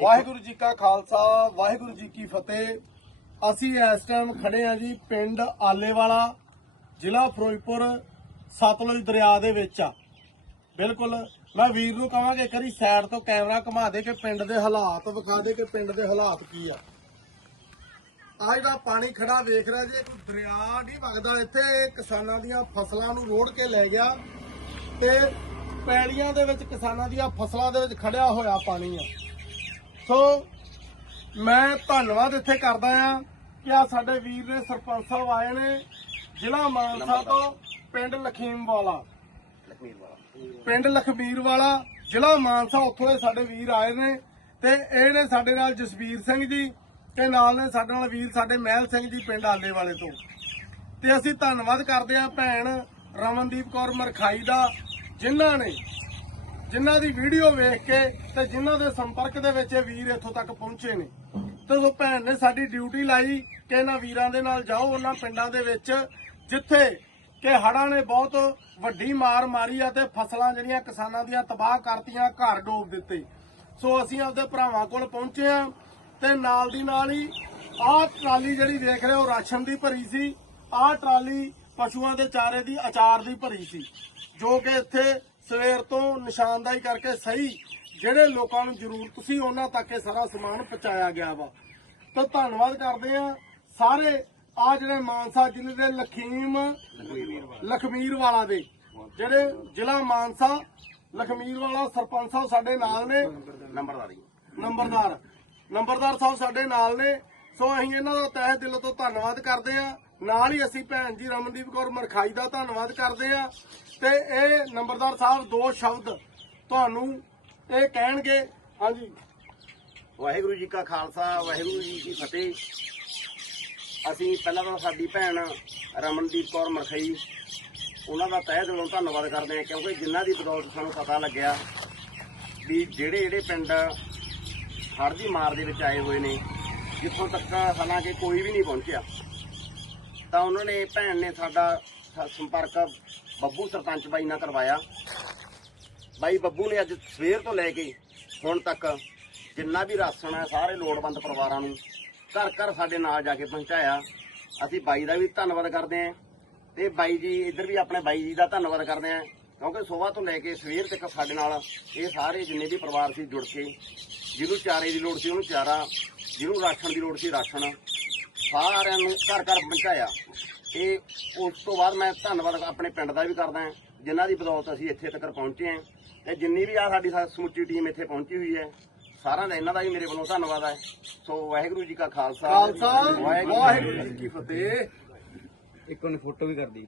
ਵਾਹਿਗੁਰੂ ਜੀ ਕਾ ਖਾਲਸਾ, ਵਾਹਿਗੁਰੂ ਜੀ ਕੀ ਫਤਿਹ। ਅਸੀਂ ਇਸ ਟਾਈਮ ਖੜੇ ਆ ਜੀ ਪਿੰਡ ਆਲੇਵਾਲਾ, ਜ਼ਿਲ੍ਹਾ ਫਿਰੋਜ਼ਪੁਰ, ਸਤਲੁਜ ਦਰਿਆ ਦੇ ਵਿੱਚ। ਆ ਬਿਲਕੁਲ, ਮੈਂ ਵੀਰ ਨੂੰ ਕਹਾਂਗੇ ਕਰੀ ਸਾਈਡ ਤੋਂ ਕੈਮਰਾ ਘੁਮਾ ਦੇ ਕਿ ਪਿੰਡ ਦੇ ਹਾਲਾਤ, ਵਿਖਾ ਦੇ ਕਿ ਪਿੰਡ ਦੇ ਹਾਲਾਤ ਕੀ ਆ। ਆ ਜਿਹੜਾ ਪਾਣੀ ਖੜਾ ਵੇਖ ਰਿਹਾ ਜੇ ਕੋਈ ਦਰਿਆ ਨਹੀਂ ਵਗਦਾ। ਇੱਥੇ ਕਿਸਾਨਾਂ ਦੀਆਂ ਫਸਲਾਂ ਨੂੰ ਰੋੜ ਕੇ ਲੈ ਗਿਆ ਤੇ ਪੈਲੀਆਂ ਦੇ ਵਿੱਚ ਕਿਸਾਨਾਂ ਦੀਆਂ ਫਸਲਾਂ ਦੇ ਵਿੱਚ ਖੜਿਆ ਹੋਇਆ ਪਾਣੀ ਆ। ਸੋ ਮੈਂ ਧੰਨਵਾਦ ਇੱਥੇ ਕਰਦਾ ਆ ਕਿ ਆ ਸਾਡੇ ਵੀਰ ਨੇ ਸਰਪੰਚ ਸਾਹਿਬ ਆਏ ਨੇ ਜ਼ਿਲ੍ਹਾ ਮਾਨਸਾ ਤੋਂ ਪਿੰਡ ਲਖੀਮਵਾਲਾ। ਪਿੰਡ ਲਖਬੀਰ ਵਾਲਾ ਜ਼ਿਲ੍ਹਾ ਮਾਨਸਾ ਉੱਥੋਂ ਦੇ ਸਾਡੇ ਵੀਰ ਆਏ ਨੇ ਤੇ ਇਹ ਨੇ ਸਾਡੇ ਨਾਲ ਜਸਵੀਰ ਸਿੰਘ ਜੀ ਤੇ ਨਾਲ ਨੇ ਸਾਡੇ ਨਾਲ ਵੀਰ ਸਾਡੇ ਮਹਿਲ ਸਿੰਘ ਜੀ ਪਿੰਡ ਆਲੇ ਵਾਲੇ ਤੋਂ। ਤੇ ਅਸੀਂ ਧੰਨਵਾਦ ਕਰਦੇ ਹਾਂ ਭੈਣ ਰਮਨਦੀਪ ਕੌਰ ਮਰਖਾਈ ਦਾ ਜਿਨ੍ਹਾਂ ਨੇ ਜਿਨ੍ਹਾਂ ਦੀ ਵੀਡੀਓ ਵੇਖ ਕੇ ਤੇ ਜਿਨ੍ਹਾਂ ਦੇ ਸੰਪਰਕ ਦੇ ਵਿੱਚ ਇਹ ਵੀਰ ਇੱਥੋਂ ਤੱਕ ਪਹੁੰਚੇ ਨੇ। ਤੇ ਉਹ ਭੈਣ ਨੇ ਸਾਡੀ ਡਿਊਟੀ ਲਾਈ ਕਿ ਇਹਨਾਂ ਵੀਰਾਂ ਦੇ ਨਾਲ ਜਾਓ, ਉਹਨਾਂ ਪਿੰਡਾਂ ਦੇ ਵਿੱਚ, ਜਿੱਥੇ ਕਿ ਹੜ੍ਹਾਂ ਨੇ ਬਹੁਤ ਵੱਡੀ ਮਾਰ ਮਾਰੀ ਆ ਤੇ ਫਸਲਾਂ ਜਿਹੜੀਆਂ ਕਿਸਾਨਾਂ ਦੀਆਂ ਤਬਾਹ ਕਰਤੀਆਂ, ਘਰ ਡੋਬ ਦਿੱਤੇ। ਸੋ ਅਸੀਂ ਆਪਦੇ ਭਰਾਵਾਂ ਕੋਲ ਪਹੁੰਚੇ ਆ ਤੇ ਨਾਲ ਦੀ ਨਾਲ ਹੀ ਆਹ ਟਰਾਲੀ ਜਿਹੜੀ ਦੇਖ ਰਹੇ ਹੋ, ਰਾਸ਼ਨ ਦੀ ਭਰੀ ਸੀ, ਆਹ ਟਰਾਲੀ ਪਸ਼ੂਆਂ ਦੇ ਚਾਰੇ ਦੀ, ਅਚਾਰ ਦੀ ਭਰੀ ਸੀ, ਜੋ ਕਿ ਇੱਥੇ ਸਵੇਰ ਤੋਂ ਨਿਸ਼ਾਨਦਾਈ ਕਰਕੇ ਸਹੀ ਜਿਹੜੇ ਲੋਕਾਂ ਨੂੰ ਜ਼ਰੂਰਤ ਸੀ ਉਹਨਾਂ ਤੱਕ ਇਹ ਸਾਰਾ ਸਮਾਨ ਪਹੁੰਚਾਇਆ ਗਿਆ ਵਾ। ਤਾਂ ਧੰਨਵਾਦ ਕਰਦੇ ਆ ਸਾਰੇ ਆ ਜਿਹੜੇ ਮਾਨਸਾ ਜ਼ਿਲ੍ਹੇ ਦੇ ਲਖੀਮ ਲਖਮੀਰ ਵਾਲਾ ਦੇ ਜਿਹੜੇ ਜ਼ਿਲ੍ਹਾ ਮਾਨਸਾ ਲਖਮੀਰ ਵਾਲਾ ਸਰਪੰਚ ਸਾਹਿਬ ਸਾਡੇ ਨਾਲ ਨੇ। ਨੰਬਰਦਾਰੀ ਨੰਬਰਦਾਰ। ਨੰਬਰਦਾਰ ਸਾਹਿਬ ਸਾਡੇ ਨਾਲ ਨੇ। ਸੋ ਅਸੀਂ ਇਹਨਾਂ ਦਾ ਤਹਿ ਦਿਲੋਂ ਤੋਂ ਧੰਨਵਾਦ ਕਰਦੇ ਆ ਨਾਲ ਹੀ ਅਸੀਂ ਭੈਣ ਜੀ ਰਮਨਦੀਪ ਕੌਰ ਮਰਖਾਈ ਦਾ ਧੰਨਵਾਦ ਕਰਦੇ ਆ ਤੇ ਇਹ ਨੰਬਰਦਾਰ ਸਾਹਿਬ ਦੋ ਸ਼ਬਦ ਤੁਹਾਨੂੰ ਇਹ ਕਹਿਣਗੇ। ਹਾਂਜੀ। ਵਾਹਿਗੁਰੂ ਜੀ ਕਾ ਖਾਲਸਾ, ਵਾਹਿਗੁਰੂ ਜੀ ਕੀ ਫਤਿਹ। ਅਸੀਂ ਪਹਿਲਾਂ ਤਾਂ ਸਾਡੀ ਭੈਣ ਰਮਨਦੀਪ ਕੌਰ ਮਰਖਈ, ਉਹਨਾਂ ਦਾ ਤਹਿ ਦਿਲੋਂ ਧੰਨਵਾਦ ਕਰਦੇ ਹਾਂ ਕਿਉਂਕਿ ਜਿਨ੍ਹਾਂ ਦੀ ਬਦੌਲਤ ਸਾਨੂੰ ਪਤਾ ਲੱਗਿਆ ਵੀ ਜਿਹੜੇ ਜਿਹੜੇ ਪਿੰਡ ਹੜ੍ਹ ਦੀ ਮਾਰ ਦੇ ਵਿੱਚ ਆਏ ਹੋਏ ਨੇ, ਜਿੱਥੋਂ ਤੱਕ ਹਾਲਾਂਕਿ ਕੋਈ ਵੀ ਨਹੀਂ ਪਹੁੰਚਿਆ। ਤਾਂ ਉਹਨਾਂ ਨੇ ਭੈਣ ਨੇ ਸਾਡਾ ਸ- ਸੰਪਰਕ ਬੱਬੂ ਸਰਪੰਚ ਬਾਈ ਨਾਲ ਕਰਵਾਇਆ। ਬਾਈ ਬੱਬੂ ਨੇ ਅੱਜ ਸਵੇਰ ਤੋਂ ਲੈ ਕੇ ਹੁਣ ਤੱਕ ਜਿੰਨਾ ਵੀ ਰਾਸ਼ਨ ਹੈ, ਸਾਰੇ ਲੋੜਵੰਦ ਪਰਿਵਾਰਾਂ ਨੂੰ ਘਰ ਘਰ ਸਾਡੇ ਨਾਲ ਜਾ ਕੇ ਪਹੁੰਚਾਇਆ। ਅਸੀਂ ਬਾਈ ਦਾ ਵੀ ਧੰਨਵਾਦ ਕਰਦੇ ਹਾਂ ਤੇ ਬਾਈ ਜੀ, ਇੱਧਰ ਵੀ ਆਪਣੇ ਬਾਈ ਜੀ ਦਾ ਧੰਨਵਾਦ ਕਰਦੇ ਹਾਂ ਕਿਉਂਕਿ ਸਵੇਰ ਤੋਂ ਲੈ ਕੇ ਸਵੇਰ ਤੱਕ ਸਾਡੇ ਨਾਲ ਇਹ ਸਾਰੇ ਜਿੰਨੇ ਵੀ ਪਰਿਵਾਰ ਸੀ ਜੁੜ ਕੇ, ਜਿਹਨੂੰ ਚਾਰੇ ਦੀ ਲੋੜ ਸੀ ਉਹਨੂੰ ਚਾਰਾ, ਜਿਹਨੂੰ ਰਾਸ਼ਨ ਦੀ ਲੋੜ ਸੀ ਰਾਸ਼ਨ। ਸਾਰਿਆਂ ਨੂੰ ਘਰ ਘਰ ਪਹੁੰਚਾਇਆ। ਤੇ ਉਸ ਤੋਂ ਬਾਅਦ ਮੈਂ ਧੰਨਵਾਦ ਆਪਣੇ ਪਿੰਡ ਦਾ ਵੀ ਕਰਦਾ ਹਾਂ ਜਿਨ੍ਹਾਂ ਦੀ ਬਦੌਲਤ ਅਸੀਂ ਇੱਥੇ ਤੱਕ ਪਹੁੰਚੇ ਹਾਂ। ਤੇ ਜਿੰਨੀ ਵੀ ਆ ਸਾਡੀ ਸਮੁੱਚੀ ਟੀਮ ਇੱਥੇ ਪਹੁੰਚੀ ਹੋਈ ਹੈ ਸਾਰਿਆਂ ਦਾ ਇਹਨਾਂ ਦਾ ਵੀ ਮੇਰੇ ਵੱਲੋਂ ਧੰਨਵਾਦ ਹੈ। ਸੋ ਵਾਹਿਗੁਰੂ ਜੀ ਕਾ ਖਾਲਸਾ ਖਾਲਸਾ ਵਾਹਿਗੁਰੂ ਵਾਹਿਗੁਰੂ ਜੀ ਕੀ ਫਤਿਹ। ਇੱਕ ਉਹਨੇ ਫੋਟੋ ਵੀ ਕਰਦੀ